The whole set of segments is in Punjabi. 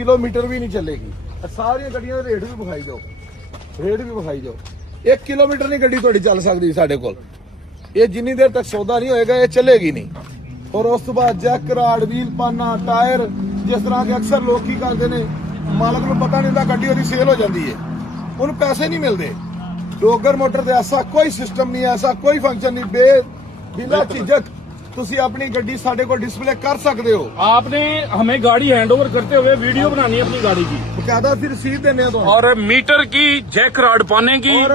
किलोमीटर भी नहीं चलेगी। सारिया गड्डियां रेट भी विखाई जाओ, रेट भी विखाई जाओ। 1 किलोमीटर नहीं गड्डी तुहाडी चल सकदी साडे कोल। ये जिन्नी देर तक सौदा नहीं होएगा ये चलेगी नहीं। और उस तो बाद जैक राड व्हील पाना टायर जिस तरह के अक्सर लोग की करते हैं, मालक को पता नहीं होता गड्डी ओदी सेल हो जाती है, उन्हें पैसे नहीं मिलते। डोगर मोटर से ऐसा कोई सिस्टम नहीं, ऐसा कोई फंक्शन नहीं। बिना झिझक तुसी अपनी गड्डी साडे को डिस्प्ले कर सकते हो। आपने हमें गाड़ी हैंडओवर करते हुए वीडियो बनानी है अपनी गाड़ी की, बकायदा फिर रसीद देने और मीटर की जैक राड पाने की। और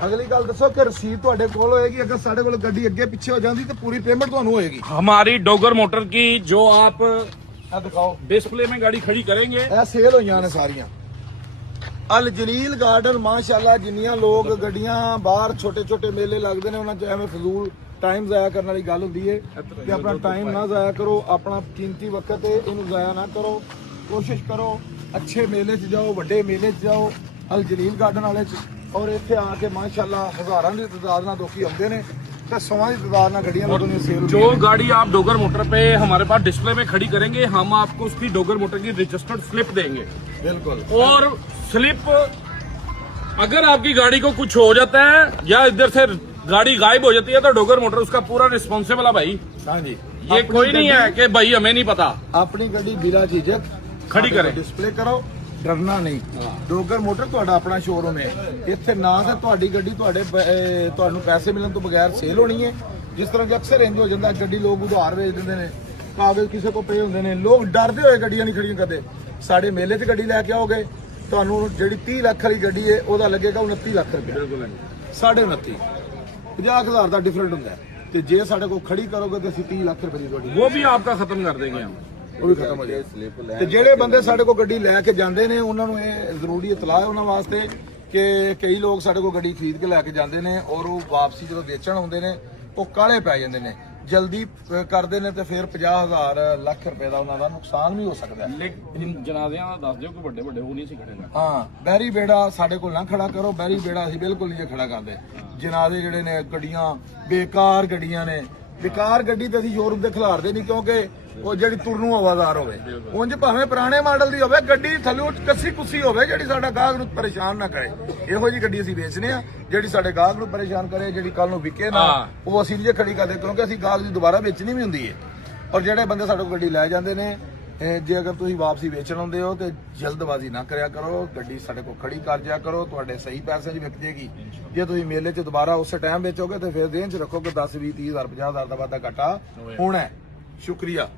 अगली गल दसो कि रसीद तुहाडे कोल होएगी, अगर साडे कोल गड्डी अगे पीछे हो जाती तो पूरी पेमेंट तुहानू होएगी। हमारी डोगर मोटर की जो आप दिखाओ डिस्प्ले में गाड़ी खड़ी करेंगे, ਇਹ ਸੇਲ ਹੋਈਆਂ ਨੇ ਸਾਰੀਆਂ। ਅਲ ਜਲੀਲ ਗਾਰਡਨ ਮਾਸ਼ਾਅੱਲਾ ਜਿੰਨੀਆਂ ਲੋਕ ਗੱਡੀਆਂ ਬਾਹਰ ਛੋਟੇ ਛੋਟੇ ਮੇਲੇ ਲੱਗਦੇ ਨੇ ਉਹਨਾਂ 'ਚ ਐਵੇਂ ਫਜ਼ੂਲ ਟਾਈਮ ਜ਼ਾਇਆ ਕਰਨ ਵਾਲੀ ਗੱਲ ਹੁੰਦੀ ਹੈ ਕਿ ਆਪਣਾ ਟਾਈਮ ਨਾ ਜ਼ਾਇਆ ਕਰੋ, ਆਪਣਾ ਕੀਮਤੀ ਵਕਤ ਹੈ ਇਹਨੂੰ ਜ਼ਾਇਆ ਨਾ ਕਰੋ। ਕੋਸ਼ਿਸ਼ ਕਰੋ ਅੱਛੇ ਮੇਲੇ 'ਚ ਜਾਓ, ਵੱਡੇ ਮੇਲੇ 'ਚ ਜਾਓ ਅਲ ਜਲੀਲ ਗਾਰਡਨ ਵਾਲੇ 'ਚ, ਔਰ ਇੱਥੇ ਆ ਕੇ ਮਾਸ਼ਾਅੱਲਾ ਹਜ਼ਾਰਾਂ ਦੀ ਤਾਦਾਦ ਨਾਲ ਲੋਕੀ ਆਉਂਦੇ ਨੇ ਤੇ ਸੌਆਂ ਦੀ ਤਾਦਾਦ ਨਾਲ ਗੱਡੀਆਂ ਲੋਕਾਂ ਦੀਆਂ ਸੇਲ जो गाड़ी आप डोगर मोटर पे हमारे पास डिस्प्ले में खड़ी करेंगे, हम आपको उसकी डोगर मोटर की रजिस्टर्ड स्लिप देंगे। बिल्कुल। और स्लिप अगर आपकी गाड़ी को कुछ हो जाता है या इधर से गाड़ी गायब हो जाती है तो डोगर मोटर उसका पूरा रिस्पॉन्सिबल है भाई। हाँ जी, ये कोई नहीं है कि भाई हमें नहीं पता। अपनी गड्डी बिना झिझक खड़ी करें, डिस्प्ले करो, डरना नहीं। डोगर मोटर ਤੁਹਾਡਾ ਆਪਣਾ ਸ਼ੋਰੂਮ ਹੈ, ਇੱਥੇ ਨਾ ਤਾਂ ਤੁਹਾਡੀ ਗੱਡੀ ਤੁਹਾਨੂੰ ਪੈਸੇ ਮਿਲਣ ਤੋਂ ਬਗੈਰ ਸੇਲ ਹੋਣੀ ਹੈ। ਜਿਸ ਤਰ੍ਹਾਂ ਕਿ ਅਕਸਰ ਇੰਜ ਹੋ ਜਾਂਦਾ ਗੱਡੀ ਲੋਕ ਉਧਾਰ ਵੇਚ ਦਿੰਦੇ ਨੇ, ਕਾਗਜ਼ ਕਿਸੇ ਕੋ ਪਏ ਹੁੰਦੇ ਨੇ, ਲੋਕ ਡਰਦੇ ਹੋਏ ਗੱਡੀਆਂ ਨਹੀਂ ਖੜੀਆਂ ਕਰਦੇ। ਸਾਡੇ ਮੇਲੇ 'ਚ ਗੱਡੀ ਲੈ ਕੇ ਆਓਗੇ ਤੁਹਾਨੂੰ ਜਿਹੜੀ 30 ਲੱਖ ਵਾਲੀ ਗੱਡੀ ਹੈ ਉਹਦਾ ਲੱਗੇਗਾ 29 ਲੱਖ ਰੁਪਏ, 29.5 50,000 ਦਾ ਡਿਫਰੈਂਟ ਹੁੰਦਾ ਹੈ। ਤੇ ਜੇ ਸਾਡੇ ਕੋਲ ਖੜੀ ਕਰੋਗੇ ਤੇ ਅਸੀਂ 30 ਲੱਖ ਰੁਪਏ ਦੀ ਤੁਹਾਡੀ वो भी आपका खत्म कर देंगे हम। ਉਹ ਵੀ ਖਤਮ ਹੋ ਜਾਏ। ਤੇ ਜਿਹੜੇ ਬੰਦੇ ਸਾਡੇ ਕੋਲ ਗੱਡੀ ਲੈ ਕੇ ਜਾਂਦੇ ਨੇ ਉਹਨਾਂ ਨੂੰ ਇਹ ਜ਼ਰੂਰੀ ਇਤਲਾਹ ਹੈ ਉਹਨਾਂ ਵਾਸਤੇ ਕਿ ਕਈ ਲੋਕ ਸਾਡੇ ਕੋਲ ਗੱਡੀ ਖਰੀਦ ਕੇ ਲੈ ਕੇ ਜਾਂਦੇ ਨੇ ਔਰ ਉਹ ਵਾਪਸੀ ਜਦੋਂ ਵੇਚਣ ਆਉਂਦੇ ਨੇ ਉਹ ਕਾਲੇ ਪੈ ਜਾਂਦੇ ਨੇ, ਜਲਦੀ ਕਰਦੇ ਨੇ ਤੇ ਫਿਰ 50,000 ਲੱਖ ਰੁਪਏ ਦਾ ਉਹਨਾਂ ਦਾ ਨੁਕਸਾਨ ਵੀ ਹੋ ਸਕਦਾ ਹੈ। लेकिन जनाजियां ਦਾ ਦੱਸ ਦਿਓ ਕਿ ਵੱਡੇ ਵੱਡੇ ਉਹ ਨਹੀਂ ਸੀ ਖੜੇ। ਹਾਂ, ਬੈਰੀ ਬੇੜਾ ਸਾਡੇ ਕੋਲ ਨਾ ਖੜਾ ਕਰੋ, ਬੈਰੀ ਬੇੜਾ ਅਸੀਂ ਬਿਲਕੁਲ ਨਹੀਂ ਖੜਾ ਕਰਦੇ। ਜਨਾਜ਼ੇ ਜਿਹੜੇ ਨੇ ਗੱਡੀਆਂ ਬੇਕਾਰ ਗੱਡੀਆਂ ਨੇ, ਬੇਕਾਰ ਗੱਡੀ ਤੇ ਅਸੀਂ ਸ਼ੋਰੂਮ ਤੇ ਖਿਲਾਰਦੇ ਨਹੀਂ ਕਿਉਂਕਿ ਉਹ ਜਿਹੜੀ ਤੁਰਨ ਨੂੰ ਆਵਾਜ਼ਾਰ ਹੋਵੇ। ਉਂਝ ਭਾਵੇਂ ਪੁਰਾਣੇ ਮਾਡਲ ਦੀ ਹੋਵੇ, ਗੱਡੀ ਥੱਲੇ ਕੱਸੀ ਕੁੱਸੀ ਹੋਵੇ ਜਿਹੜੀ ਸਾਡਾ ਗਾਹਕ ਨੂੰ ਪਰੇਸ਼ਾਨ ਨਾ ਕਰੇ। ਇਹੋ ਜਿਹੀ ਗੱਡੀ ਅਸੀਂ ਵੇਚਨੇ ਆ ਜਿਹੜੀ ਸਾਡੇ ਗਾਹਕ ਨੂੰ ਪਰੇਸ਼ਾਨ ਕਰੇ, ਜਿਹੜੀ ਕੱਲ ਨੂੰ ਵਿਕੇ ਨਾ, ਉਹ ਅਸੀਂ ਨਹੀਂ ਖੜੀ ਕਰਦੇ ਕਿਉਂਕਿ ਅਸੀਂ ਗਾਹਕ ਦੀ ਦੁਬਾਰਾ ਵੇਚਣੀ ਵੀ ਹੁੰਦੀ ਹੈ। ਔਰ ਜਿਹੜੇ ਬੰਦੇ ਸਾਡੇ ਕੋਲ ਗੱਡੀ ਲੈ ਜਾਂਦੇ ਨੇ, ਜੇ ਅਗਰ ਤੁਸੀਂ ਵਾਪਸੀ ਵੇਚਣ ਆਉਂਦੇ ਹੋ ਤੇ ਜਲਦਬਾਜ਼ੀ ਨਾ ਕਰਿਆ ਕਰੋ, ਗੱਡੀ ਸਾਡੇ ਕੋਲ ਖੜੀ ਕਰ ਜਿਆ ਕਰੋ, ਤੁਹਾਡੇ ਸਹੀ ਪੈਸੇ 'ਚ ਵਿਕ ਜੇਗੀ। ਜੇ ਤੁਸੀਂ ਮੇਲੇ 'ਚ ਦੁਬਾਰਾ ਉਸੇ ਟਾਈਮ ਵੇਚੋਗੇ ਤੇ ਫਿਰ ਦੇਣ 'ਚ ਰੱਖੋ ਕਿ 10 20 30,000 50,000 ਦਾ ਵਾਧਾ ਘਾਟਾ ਹੋਣਾ ਹੈ। ਸ਼ੁਕਰੀਆ।